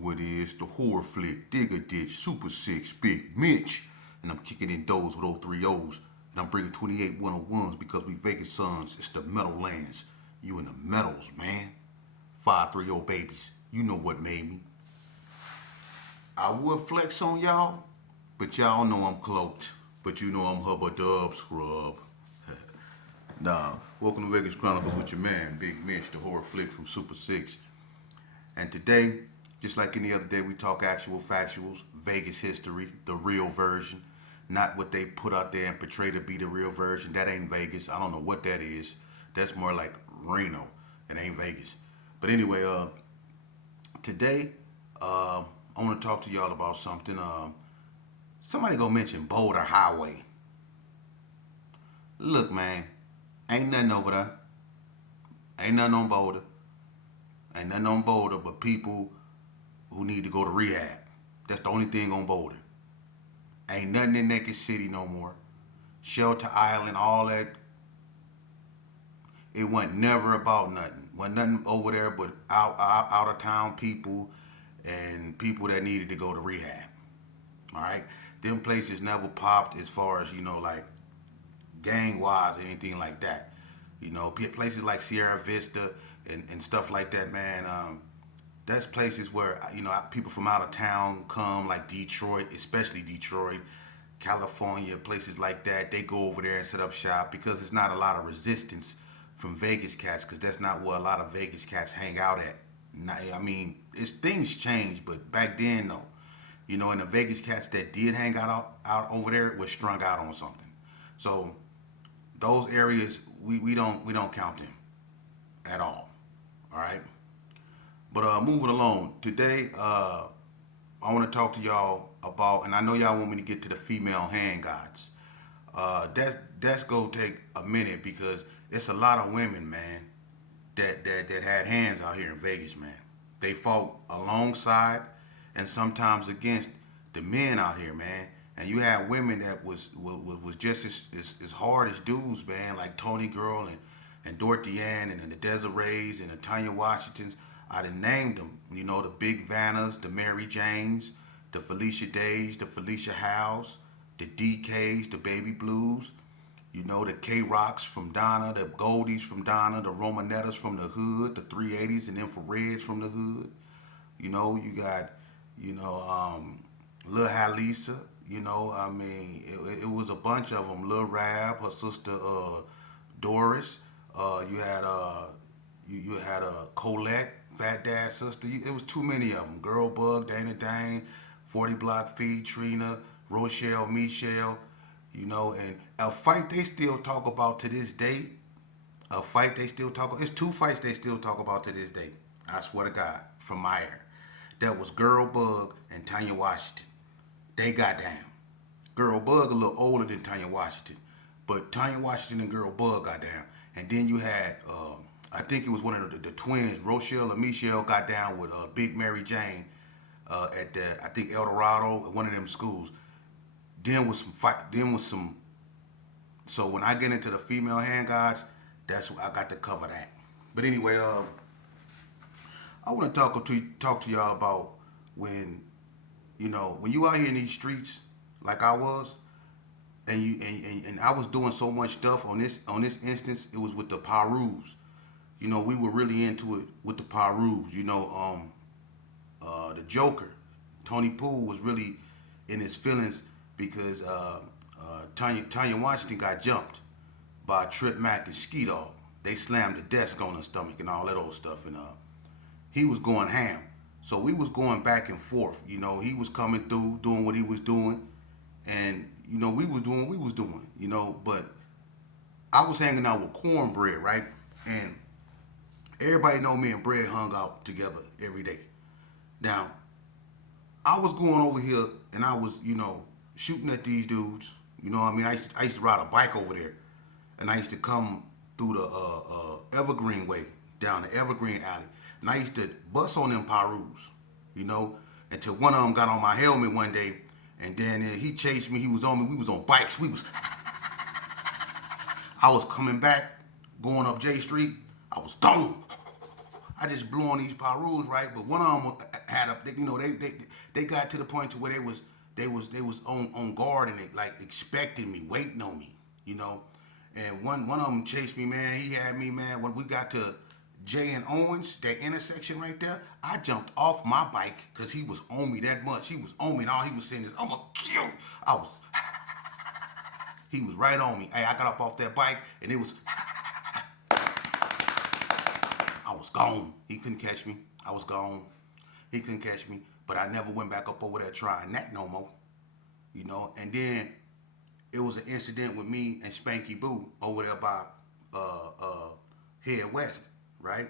what it is, the horror flick, Digger Ditch, Super Six, Big Mitch. And I'm kicking in those with those three O's. And I'm bringing 28 101s because we Vegas sons. It's the metal lands. You in the metals, man. 530 babies. You know what made me. I would flex on y'all, but y'all know I'm cloaked. But you know I'm Hubba Dub Scrub. Nah, welcome to Vegas Chronicles with your man, Big Mitch, the horror flick from Super Six. And today, just like any other day, we talk actual factuals, Vegas history, the real version, not what they put out there and portray to be the real version. That ain't Vegas. I don't know what that is. That's more like Reno. It ain't Vegas. But anyway, today, I want to talk to y'all about something. Somebody gonna mention Boulder Highway. Look, man, ain't nothing over there. Ain't nothing on Boulder. Ain't nothing on Boulder but people who need to go to rehab. That's the only thing on Boulder. Ain't nothing in Naked City no more. Shelter Island, all that. It wasn't never about nothing. Wasn't nothing over there but out of town people and people that needed to go to rehab. All right? Them places never popped as far as, like gang wise or anything like that. Places like Sierra Vista and stuff like that, man. That's places where, people from out of town come, like Detroit, especially Detroit, California, places like that. They go over there and set up shop because there's not a lot of resistance from Vegas cats, because that's not where a lot of Vegas cats hang out at. Things change, but back then, no. And the Vegas cats that did hang out over there was strung out on something. So those areas, we don't count them at all. All right. But moving along today, I want to talk to y'all about, and I know y'all want me to get to the female hand gods. That's gonna take a minute because it's a lot of women, man, that had hands out here in Vegas, man. They fought alongside and sometimes against the men out here, man. And you had women that was just as hard as dudes, man, like Tony Girl and Dorothy Ann and the Desirees and the Tanya Washingtons. I done named them. The Big Vannas, the Mary Janes, the Felicia Days, the Felicia Howes, the DKs, the Baby Blues, the K-Rocks from Donna, the Goldies from Donna, the Romanettas from the hood, the 380s and Infrareds from the hood. You got, Lil Halisa, it was a bunch of them. Lil Rab, her sister Doris. You had Colette, Fat Dad's sister. It was too many of them. Girl Bug, Dana Dane, 40 Block Feed, Trina, Rochelle, Michelle. And a fight they still talk about to this day. It's two fights they still talk about to this day. I swear to God, from my era. That was Girl Bug and Tanya Washington. They got down. Girl Bug a little older than Tanya Washington, but Tanya Washington and Girl Bug got down. And then you had, I think it was one of the twins, Rochelle and Michelle, got down with Big Mary Jane at I think El Dorado, at one of them schools. Then was some fight. Then was some. So when I get into the female hand gods, that's what I got to cover that. But anyway, I want to talk to y'all about when when you out here in these streets like I was, and I was doing so much stuff on this instance. It was with the Piru'S. We were really into it with the Piru'S. The Joker, Tony Poole, was really in his feelings because Tanya Washington got jumped by Trip Mack and Ski Dog. They slammed the desk on her stomach and all that old stuff, and he was going ham. So we was going back and forth. He was coming through, doing what he was doing, and we was doing what we was doing. But I was hanging out with Cornbread, right? And everybody know me and Bread hung out together every day. Now, I was going over here and I was, shooting at these dudes. I used to ride a bike over there, and I used to come through the Evergreen way down the Evergreen alley, and I used to bust on them Piru'S, until one of them got on my helmet one day, and then he chased me. He was on me. We was on bikes. I was coming back, going up J Street. I was gone. I just blew on these Piru'S, right? But one of them had a, they got to the point to where they was on guard and they like expecting me, waiting on me, you know. And one of them chased me, man. He had me, man. When we got to Jay and Owens, that intersection right there, I jumped off my bike because he was on me that much. He was on me, and all he was saying is, "I'm gonna kill." I was. He was right on me. Hey, I got up off that bike, and it was. I was gone. He couldn't catch me. I was gone. He couldn't catch me. But I never went back up over there trying that no more. You know. And then it was an incident with me and Spanky Boo over there by Head West, right?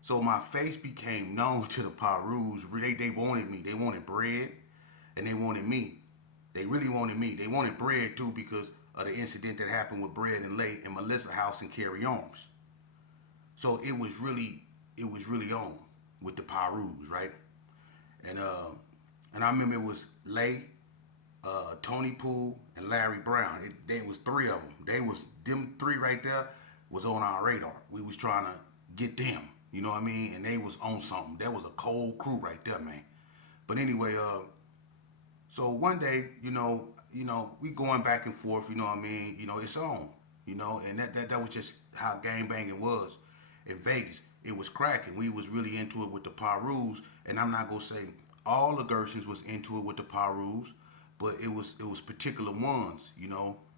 So my face became known to the Piru'S. They wanted me. They wanted bread, and they wanted me. They really wanted me. They wanted bread too because of the incident that happened with Bread and Late in Melissa House in Cary Arms. So it was really on with the Piru'S, right? And I remember it was Lay, Tony Poole, and Larry Brown. There was three of them. Them three right there was on our radar. We was trying to get them, you know what I mean? And they was on something. That was a cold crew right there, man. But anyway, so one day, we going back and forth, you know what I mean? It's on, and that was just how gang banging was in Vegas. It was cracking. We was really into it with the Piru'S, and I'm not gonna say all the Gershons was into it with the Piru'S, but it was particular ones,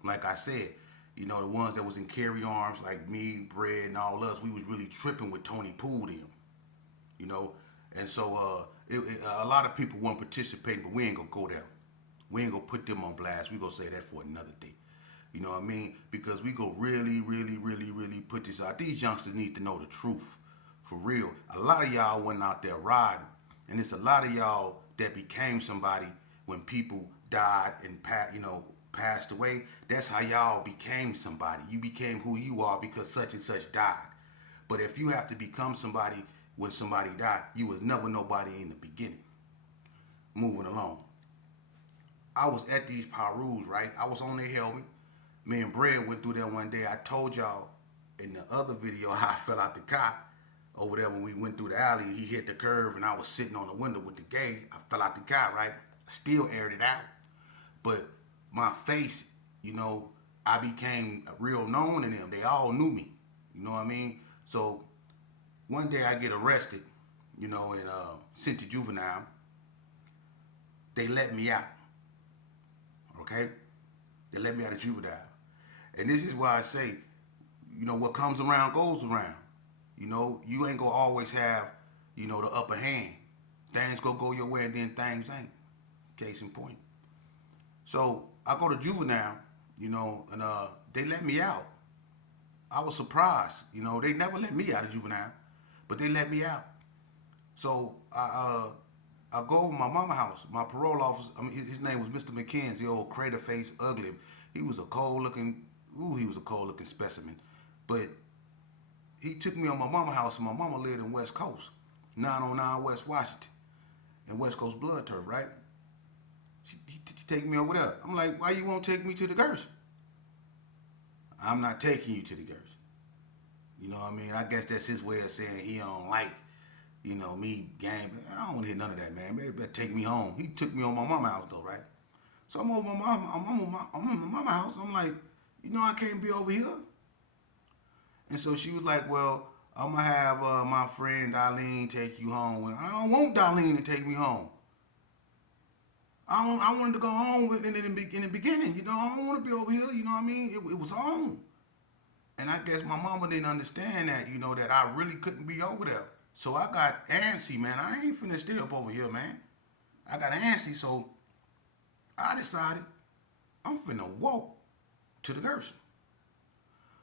like I said, the ones that was in Cary Arms, like me, Bread, and all us. We was really tripping with Tony Poole them, and so a lot of people weren't participating, but we ain't gonna go there. We ain't gonna put them on blast. We gonna say that for another day. You know what I mean? Because we go really, really, really, really put this out. These youngsters need to know the truth. For real. A lot of y'all went out there riding. And it's a lot of y'all that became somebody when people died and passed away. That's how y'all became somebody. You became who you are because such and such died. But if you have to become somebody when somebody died, you was never nobody in the beginning. Moving along. I was at these Piru'S, right? I was on their helmet. Me and Bread went through there one day. I told y'all in the other video how I fell out the car over there when we went through the alley. He hit the curve and I was sitting on the window with the gate. I fell out the car, right? I still aired it out. But my face, I became real known to them. They all knew me. You know what I mean? So one day I get arrested, and sent to juvenile. They let me out. Okay? They let me out of juvenile. And this is why I say, what comes around goes around. You ain't gonna always have, the upper hand. Things go your way and then things ain't. Case in point. So I go to juvenile, and they let me out. I was surprised. They never let me out of juvenile, but they let me out. So I go over my mama house. My parole officer, his name was Mr. McKenzie, the old crater face, ugly. He was a cold looking specimen. But he took me on my mama house, and my mama lived in West Coast, 909 West Washington, and West Coast Blood Turf, right? He take me over there. I'm like, why you won't take me to the Gerson? I'm not taking you to the Gerson. You know what I mean? I guess that's his way of saying he don't like, me gang. I don't want to hear none of that, man. Maybe better take me home. He took me on my mama house though, right? So I'm over my mama. I'm in my mama house. I'm like, I can't be over here. And so she was like, well, I'm gonna have my friend Darlene take you home. And I don't want Darlene to take me home. I wanted to go home in the beginning. I don't want to be over here. You know what I mean? It was home. And I guess my mama didn't understand that, that I really couldn't be over there. So I got antsy, man. I ain't finna stay up over here, man. I got antsy, so I decided I'm finna walk to the Gerson.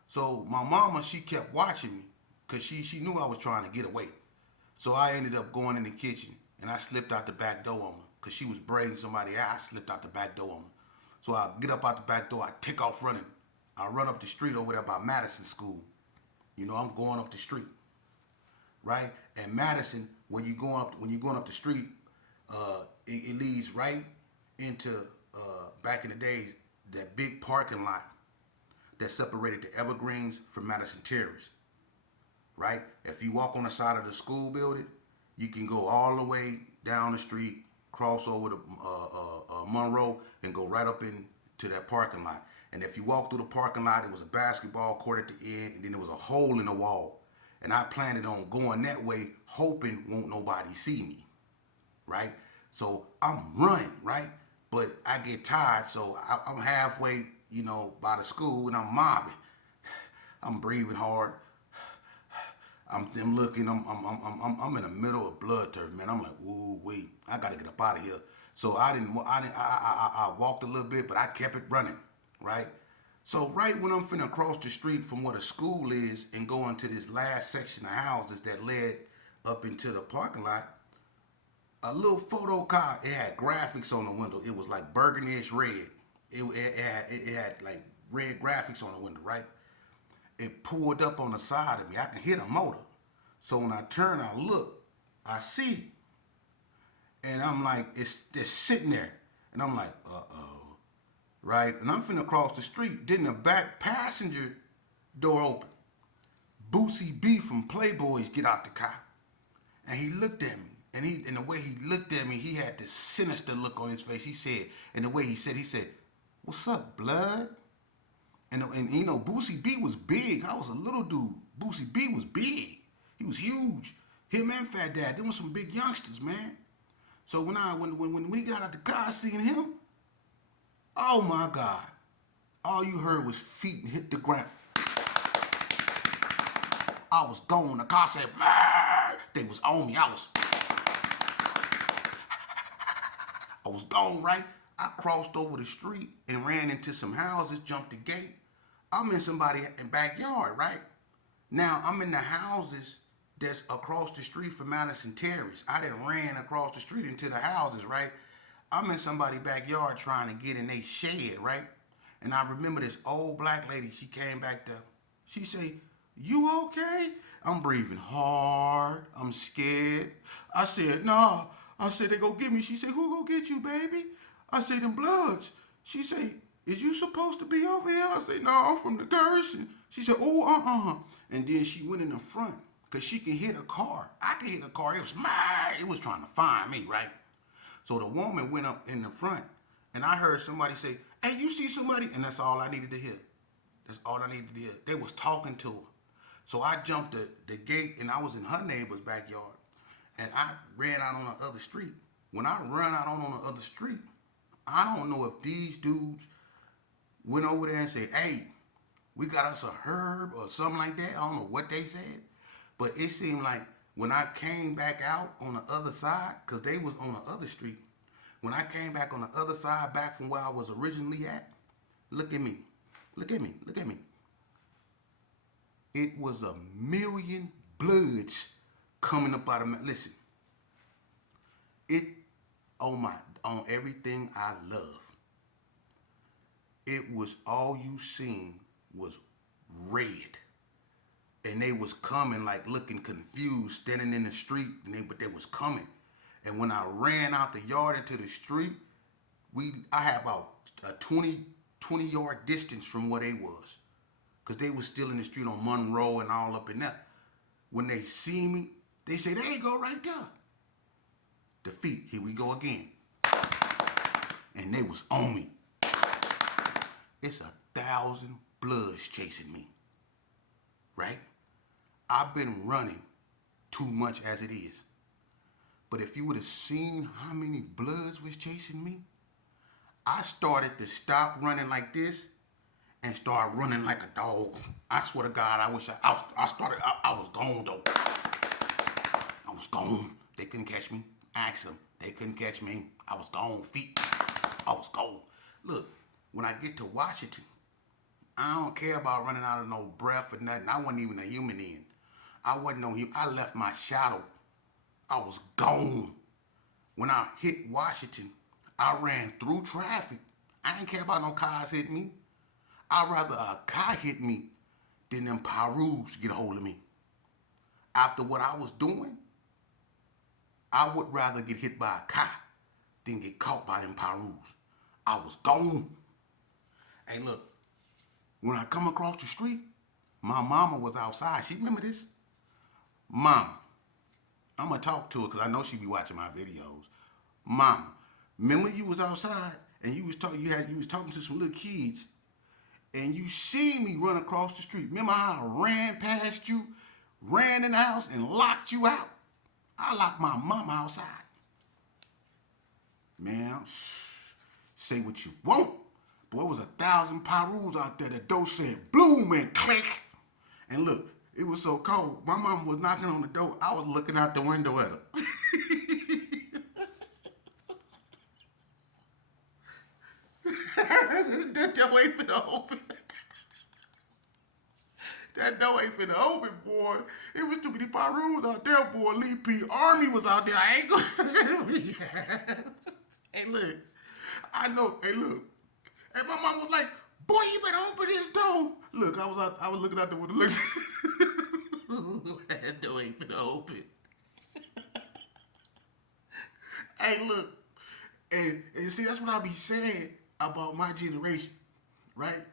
So my mama, she kept watching me because she knew I was trying to get away. So I ended up going in the kitchen and I slipped out the back door on her because she was braiding somebody out. I slipped out the back door on her. So I get up out the back door. I take off running. I run up the street over there by Madison School. I'm going up the street, right? And Madison, when you're going up the street, it leads right into back in the days that big parking lot that separated the Evergreens from Madison Terrace. right? If you walk on the side of the school building, you can go all the way down the street, cross over to Monroe, and go right up into that parking lot. And if you walk through the parking lot, it was a basketball court at the end, and then there was a hole in the wall. And I planned on going that way, hoping won't nobody see me, right? So I'm running, right? But I get tired, so I'm halfway, by the school, and I'm mobbing. I'm breathing hard. I'm looking. I'm in the middle of blood turf, man. I'm like, ooh, wait, I gotta get up out of here. So I walked a little bit, but I kept it running, right? So right when I'm finna cross the street from where the school is and go into this last section of houses that led up into the parking lot, a little photo car. It had graphics on the window. It was like burgundy-ish red. It had like red graphics on the window, right? It pulled up on the side of me. I can hear the motor. So when I turn, I look, I see, and I'm like, it's just sitting there, and I'm like, right? And I'm finna cross the street. Then the back passenger door open. Boosie B from Playboys get out the car, and he looked at me, and the way he looked at me, he had this sinister look on his face. He said, and the way he said, "What's up, blood?" And Boosie B was big. I was a little dude. Boosie B was big. He was huge. Him and Fat Dad, they were some big youngsters, man. So when we got out the car, seeing him, oh my God, all you heard was feet hit the ground. I was gone. The car said, "Marr." They was on me. I was gone, right? I crossed over the street and ran into some houses, jumped the gate. I'm in somebody's backyard, right? Now, I'm in the houses that's across the street from Madison Terrace. I done ran across the street into the houses, right? I'm in somebody's backyard trying to get in their shed, right? And I remember this old black lady, she came back there. She say, "You okay?" I'm breathing hard. I'm scared. I said, "Nah." I said, "They go get me." She said, "Who go get you, baby?" I said, "Them Bloods." She said, "Is you supposed to be over here?" I said, "No, I'm from the Gershon." She said, "Oh. And then she went in the front because she can hit a car. I can hit a car. It was mine. It was trying to find me, right? So the woman went up in the front, and I heard somebody say, "Hey, you see somebody?" And that's all I needed to hear. That's all I needed to hear. They was talking to her. So I jumped the gate, and I was in her neighbor's backyard. And I ran out on the other street. When I run out on the other street, I don't know if these dudes went over there and said, "Hey, we got us a herb," or something like that. I don't know what they said. But it seemed like when I came back out on the other side, because they was on the other street, when I came back on the other side, back from where I was originally at, look at me. Look at me. Look at me. It was 1,000,000 bloods coming up out of my, listen, it on everything I love. It was all you seen was red. And they was coming like looking confused, standing in the street, but they was coming. And when I ran out the yard into the street, I had about a 20 yard distance from where they was. Because they was still in the street on Monroe and all up in there. When they see me, they say, "There you go, right there." The feet, here we go again. And they was on me. It's 1,000 bloods chasing me, right? I've been running too much as it is. But if you would have seen how many bloods was chasing me, I started to stop running like this and start running like a dog. I swear to God, I wish I was gone though. I was gone. They couldn't catch me. Ask them. They couldn't catch me. I was gone. Feet. I was gone. Look, when I get to Washington, I don't care about running out of no breath or nothing. I wasn't even a human then. I wasn't no human. I left my shadow. I was gone. When I hit Washington, I ran through traffic. I ain't care about no cars hitting me. I'd rather a car hit me than them Piru'S get a hold of me. After what I was doing, I would rather get hit by a car than get caught by them Piru'S. I was gone. Hey, look, when I come across the street, my mama was outside. She remember this. Mom, I'm gonna talk to her because I know she be watching my videos. Mom, remember you was outside and you was talking. You was talking to some little kids, and you seen me run across the street. Remember how I ran past you, ran in the house, and locked you out? I locked my mama outside. Man, say what you want. Boy, it was 1,000 Piru'S out there. The door said bloom and click. And look, it was so cold. My mama was knocking on the door. I was looking out the window at her. That door ain't finna open. That door ain't finna open, boy. It was too many Piru'S out there, boy. Lee P. Army was out there. I ain't gonna. Hey, look. I know. Hey, look. And my mom was like, boy, you better open this door. Look, I was looking out the window. Look. That door ain't finna open. Hey, look. And see, that's what I be saying about my generation, right?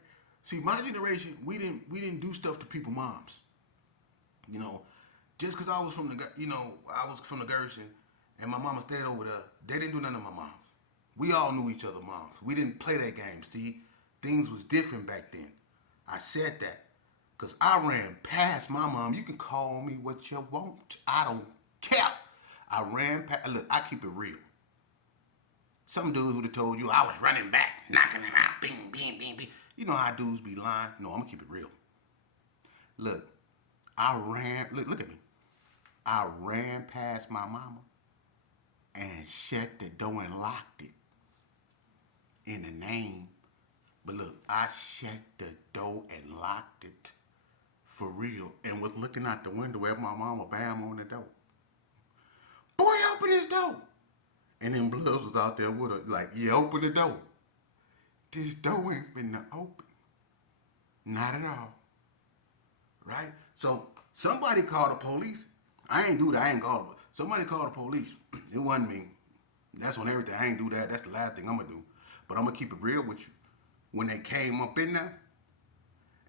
See, my generation, we didn't do stuff to people's moms. You know, just because I was from the Gerson, and my mama stayed over there, they didn't do nothing to my moms. We all knew each other's moms. We didn't play that game. See, things was different back then. I said that because I ran past my mom. You can call me what you want. I don't care. I ran past. Look, I keep it real. Some dudes would have told you I was running back, knocking them out, bing, bing, bing, bing. You know how dudes be lying? No, I'm gonna keep it real. Look, I ran. Look at me. I ran past my mama and shut the door and locked it in the name. But look, I shut the door and locked it for real and was looking out the window at my mama, bam, on the door. Boy, open this door. And then Bloods was out there with her, like, yeah, open the door. This door ain't finna open. Not at all. Right? So somebody called the police. I ain't do that. I ain't called. Somebody called the police. It wasn't me. That's on everything. I ain't do that. That's the last thing I'm gonna do. But I'm gonna keep it real with you. When they came up in there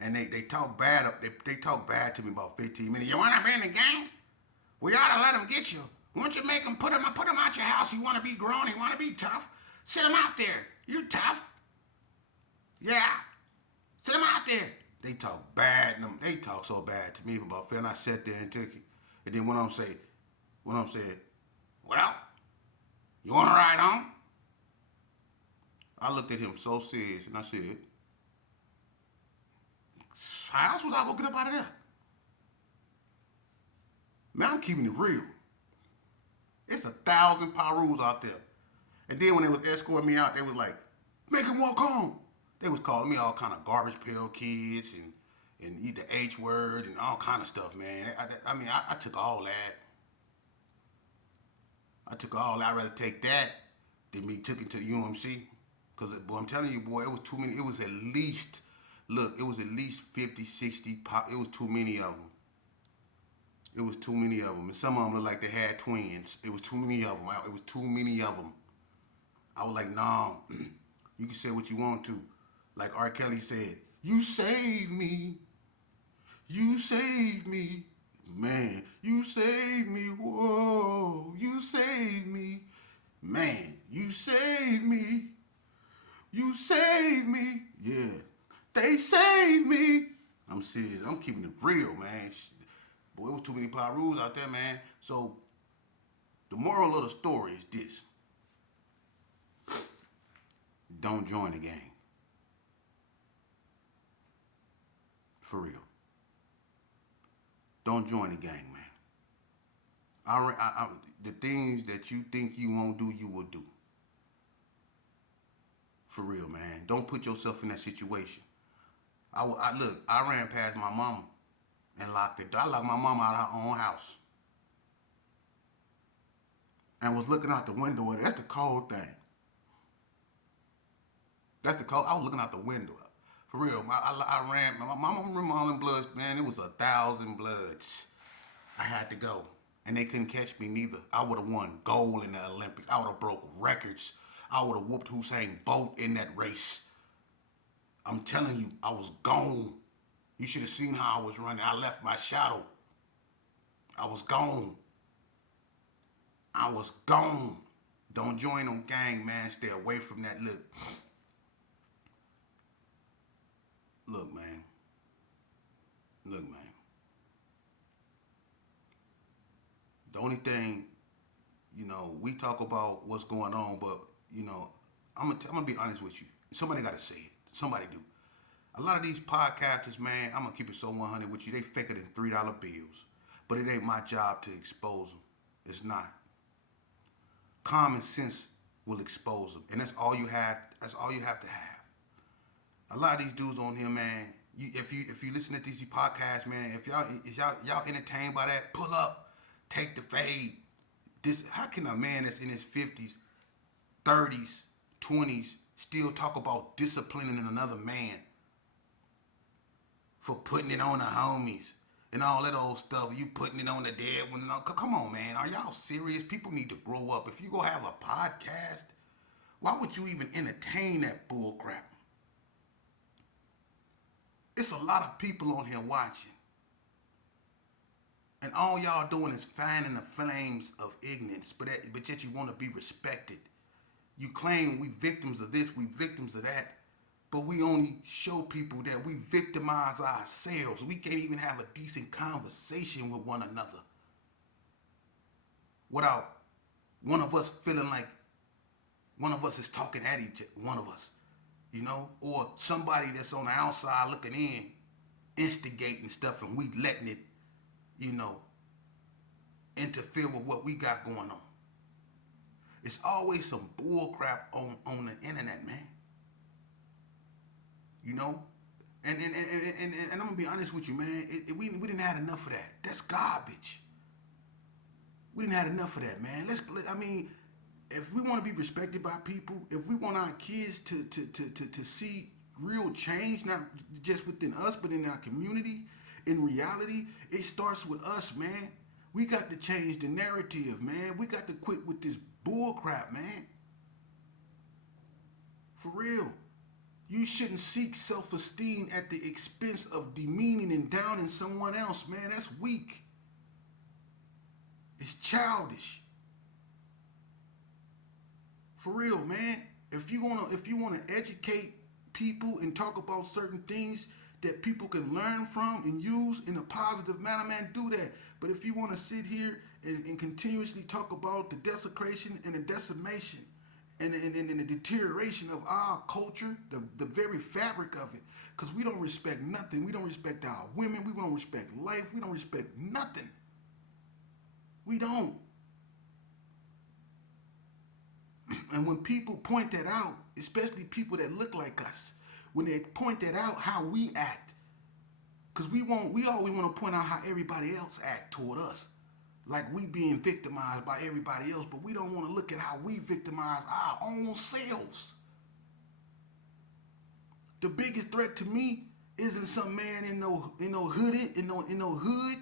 and they talk bad up, they talk bad to me about 15 minutes. You wanna be in the gang? We ought to let them get you. Once you make them put them out your house, you wanna be grown, you wanna be tough. Sit them out there. You tough. Yeah. Sit them out there. They talk bad. They talk so bad to me about feeling. I sat there and took it. And then when I'm said, well, you want to ride home? I looked at him so serious and I said, how else was I going to get up out of there? Man, I'm keeping it real. It's 1,000 Piru'S out there. And then when they was escorting me out, they was like, make him walk home. They was calling me all kind of garbage pail kids and eat the H word and all kind of stuff, man. I took all that. I'd rather take that than me took it to UMC. Because, boy, I'm telling you, boy, it was too many. It was at least 50, 60 pop. It was too many of them. And some of them looked like they had twins. It was too many of them. I was like, no, you can say what you want to. Like R. Kelly said, you saved me. You saved me. Man, you saved me. Whoa, you saved me. Man, you saved me. You saved me. Yeah, they saved me. I'm serious. I'm keeping it real, man. Boy, it was too many Piru'S out there, man. So, the moral of the story is this. Don't join the gang. For real. Don't join the gang, man. The things that you think you won't do, you will do. For real, man. Don't put yourself in that situation. I ran past my mama and locked it. I locked my mama out of her own house. And was looking out the window at her. That's the cold thing. I was looking out the window. For real, I ran. My mama remember all them bloods, man. It was 1,000 bloods. I had to go. And they couldn't catch me neither. I would have won gold in the Olympics. I would have broke records. I would have whooped Usain Bolt in that race. I'm telling you, I was gone. You should have seen how I was running. I left my shadow. I was gone. I was gone. Don't join no gang, man. Stay away from that. Look, man. Look, man. The only thing, we talk about what's going on, but I'm gonna be honest with you. Somebody gotta say it. Somebody do. A lot of these podcasters, man, I'm gonna keep it so 100 with you. They faker than $3 bills, but it ain't my job to expose them. It's not. Common sense will expose them, and that's all you have. That's all you have to have. A lot of these dudes on here, man. If you listen to these podcasts, man, if y'all entertained by that, pull up, take the fade. This how can a man that's in his 50s, 30s, 20s still talk about disciplining another man for putting it on the homies and all that old stuff? You putting it on the dead one. Come on, man. Are y'all serious? People need to grow up. If you go have a podcast, why would you even entertain that bull crap? It's a lot of people on here watching. And all y'all doing is fanning the flames of ignorance, but yet you want to be respected. You claim we victims of this, we victims of that, but we only show people that we victimize ourselves. We can't even have a decent conversation with one another without one of us feeling like one of us is talking at one of us, or somebody that's on the outside looking in, instigating stuff, and we letting it, you know, interfere with what we got going on. It's always some bull crap on the internet, man. You know? And I'm gonna be honest with you, man. We didn't have enough of that. That's garbage. We didn't have enough of that, man. If we want to be respected by people, if we want our kids to see real change, not just within us, but in our community, in reality, it starts with us, man. We got to change the narrative, man. We got to quit with this bull crap, man. For real. You shouldn't seek self-esteem at the expense of demeaning and downing someone else, man. That's weak. It's childish. For real, man. If you wanna educate people and talk about certain things that people can learn from and use in a positive manner, man, do that. But if you want to sit here and continuously talk about the desecration and the decimation and the deterioration of our culture, the very fabric of it, because we don't respect nothing. We don't respect our women. We don't respect life. We don't respect nothing. We don't. And when people point that out, especially people that look like us, when they point that out, how we act, because we always want to point out how everybody else act toward us, like we being victimized by everybody else, but we don't want to look at how we victimize our own selves. The biggest threat to me isn't some man in no hood.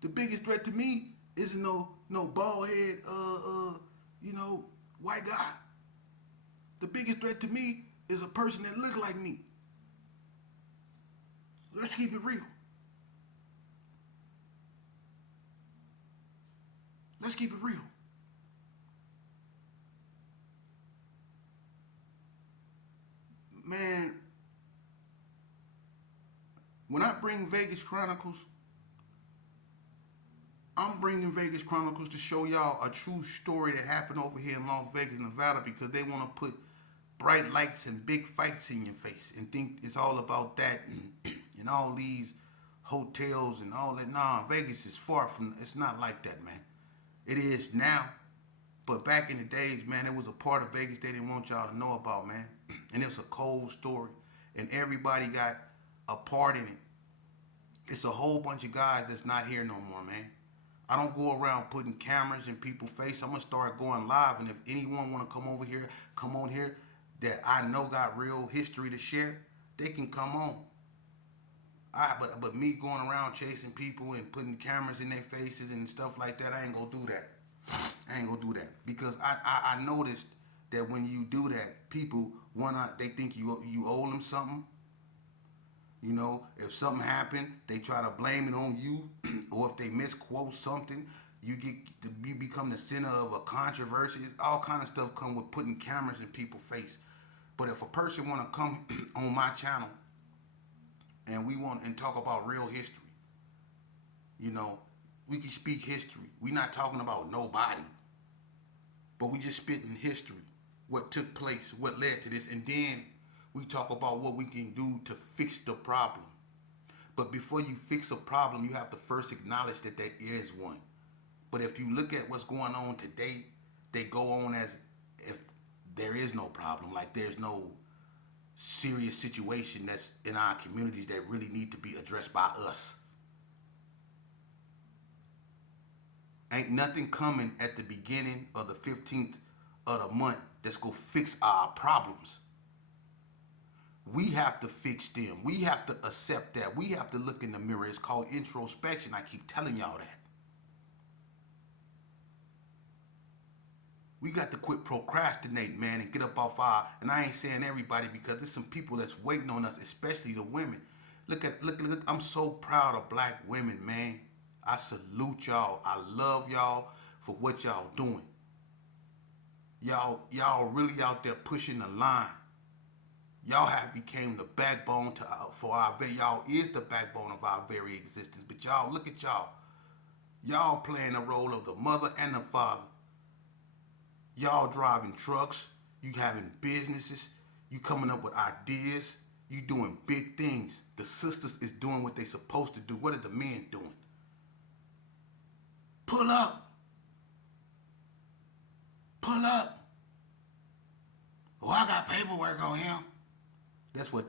The biggest threat to me isn't no bald head white guy. The biggest threat to me is a person that look like me. Let's keep it real. Let's keep it real. Man, when I bring Vegas Chronicles, I'm bringing Vegas Chronicles to show y'all a true story that happened over here in Las Vegas, Nevada, because they want to put bright lights and big fights in your face and think it's all about that and all these hotels and all that. Nah, Vegas is far from, it's not like that, man. It is now, but back in the days, man, it was a part of Vegas they didn't want y'all to know about, man. And it was a cold story, and everybody got a part in it. It's a whole bunch of guys that's not here no more, man. I don't go around putting cameras in people's face. I'm gonna start going live, and if anyone wanna come over here, come on here, that I know got real history to share, they can come on. But me going around chasing people and putting cameras in their faces and stuff like that, I ain't gonna do that. I ain't gonna do that because I noticed that when you do that, people they think you owe them something, You know, if something happened, they try to blame it on you, or if they misquote something, you become the center of a controversy. All kind of stuff come with putting cameras in people's face. But if a person want to come on my channel and we want and talk about real history, you know, we can speak history. We not talking about nobody, but we just spitting history, what took place, what led to this, and then we talk about what we can do to fix the problem. But before you fix a problem, you have to first acknowledge that there is one. But if you look at what's going on today, they go on as if there is no problem, like there's no serious situation that's in our communities that really need to be addressed by us. Ain't nothing coming at the beginning of the 15th of the month that's going to fix our problems. We have to fix them. We have to accept that. We have to look in the mirror. It's called introspection. I keep telling y'all that. We got to quit procrastinating, man, and get up off our. And I ain't saying everybody because there's some people that's waiting on us, especially the women. Look. I'm so proud of black women, man. I salute y'all. I love y'all for what y'all doing. Y'all really out there pushing the line. Y'all have became the backbone for our y'all is the backbone of our very existence. But y'all look at y'all. Y'all playing the role of the mother and the father. Y'all driving trucks, you having businesses, you coming up with ideas, you doing big things. The sisters is doing what they supposed to do. What are the men doing? Pull up. Pull up. Oh, I got paperwork on him. That's what